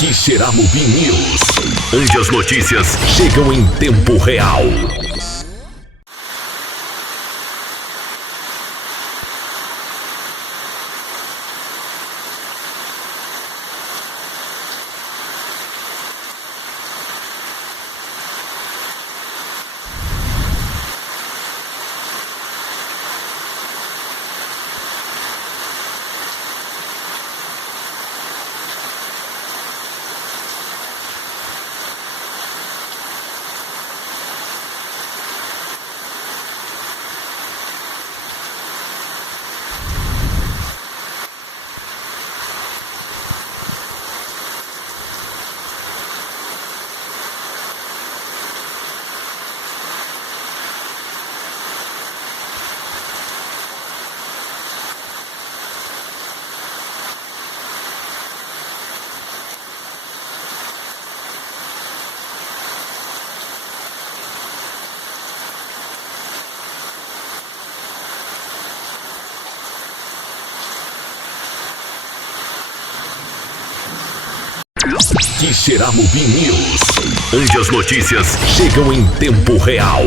Quixeramobim News, onde as notícias chegam em tempo real. Quixeramobim News, onde as notícias chegam em tempo real.